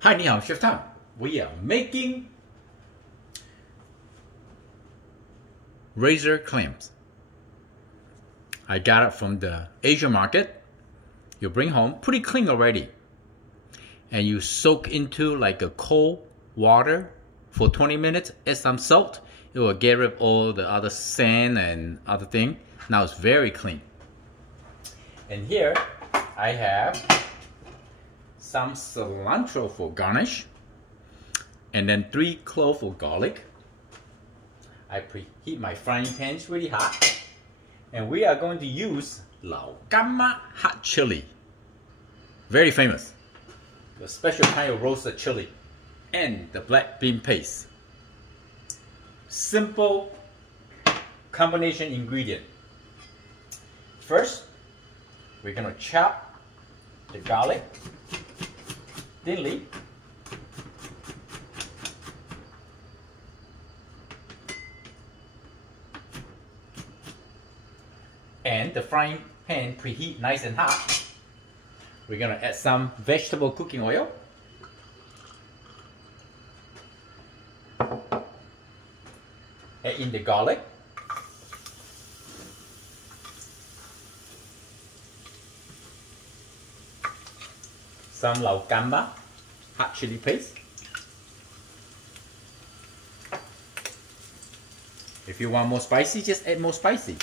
Hi, 你好, Chef Tom. We are making razor clams. I got it from the Asian market. You bring home, pretty clean already. And you soak into like a cold water for 20 minutes, add some salt. It will get rid of all the other sand and other thing. Now it's very clean. And here I have some cilantro for garnish, and then 3 cloves of garlic. I preheat my frying pan, it's really hot, and we are going to use Lao Gamma hot chili, very famous, the special kind of roasted chili, and the black bean paste. Simple combination ingredient. First, we're gonna chop the garlic thinly. And the frying pan preheat nice and hot. We're gonna add some vegetable cooking oil. Add in the garlic. Some Lao Gamma hot chili paste. If you want more spicy, just add more spicy.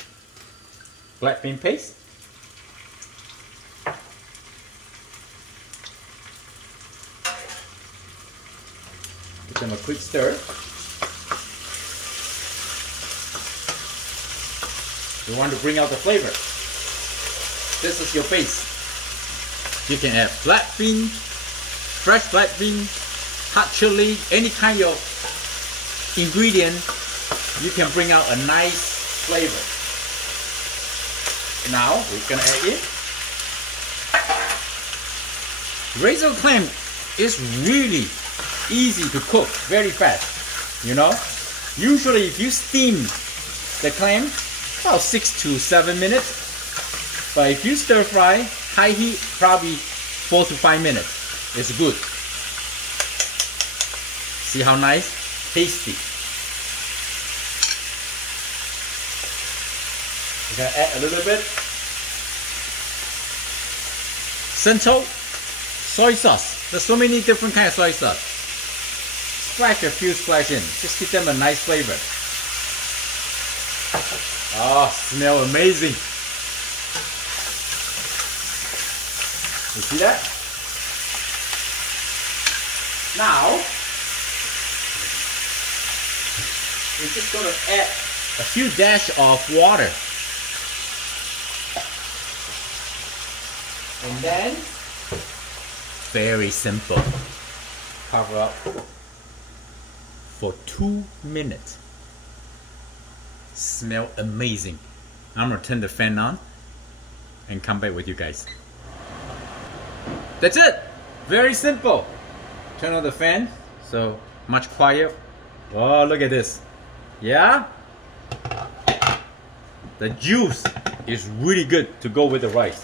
Black bean paste. Give them a quick stir. You want to bring out the flavor. This is your base. You can add black bean, fresh black bean, hot chili, any kind of ingredient. You can bring out a nice flavor. Now we're gonna add in. Razor clam is really easy to cook, very fast. You know, usually if you steam the clam, about 6 to 7 minutes. But if you stir fry, high heat, probably 4 to 5 minutes. It's good. See how nice? Tasty. We're gonna add a little bit cilantro, soy sauce. There's so many different kinds of soy sauce. Splash a few splash in. Just give them a nice flavor. Oh, smell amazing. You see that? Now, we're just going to add a few dash of water. And then, very simple. Cover up for 2 minutes. Smell amazing. I'm going to turn the fan on and come back with you guys. That's it. Very simple. Turn on the fan, so much quiet. Oh, look at this. Yeah? The juice is really good to go with the rice.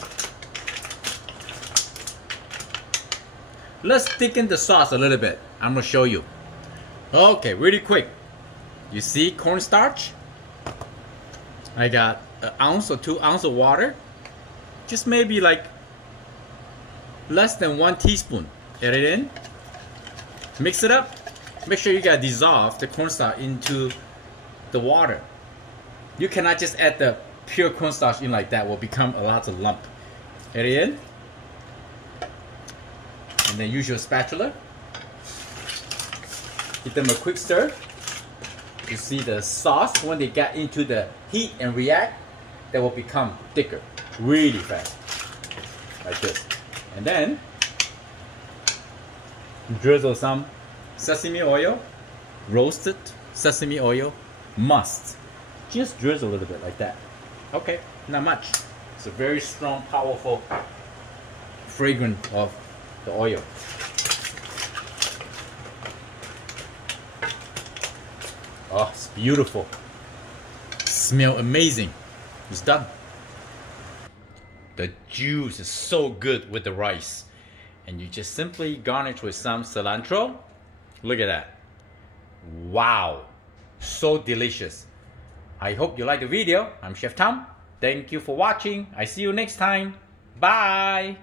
Let's thicken the sauce a little bit. I'm gonna show you. Okay, really quick. You see cornstarch? I got an ounce or 2 ounces of water. Just maybe like less than 1 teaspoon. Add it in. Mix it up. Make sure you gotta dissolve the cornstarch into the water. You cannot just add the pure cornstarch in like that. It will become a lot of lump. Add it in. And then use your spatula. Give them a quick stir. You see the sauce, when they get into the heat and react, they will become thicker really fast. Like this. And then drizzle some sesame oil, roasted sesame oil, must. Just drizzle a little bit like that. Okay, not much. It's a very strong, powerful fragrance of the oil. Oh, it's beautiful. Smell amazing. It's done. The juice is so good with the rice. And you just simply garnish with some cilantro. Look at that. Wow, so delicious. I hope you like the video. I'm Chef Tom. Thank you for watching. I see you next time. Bye.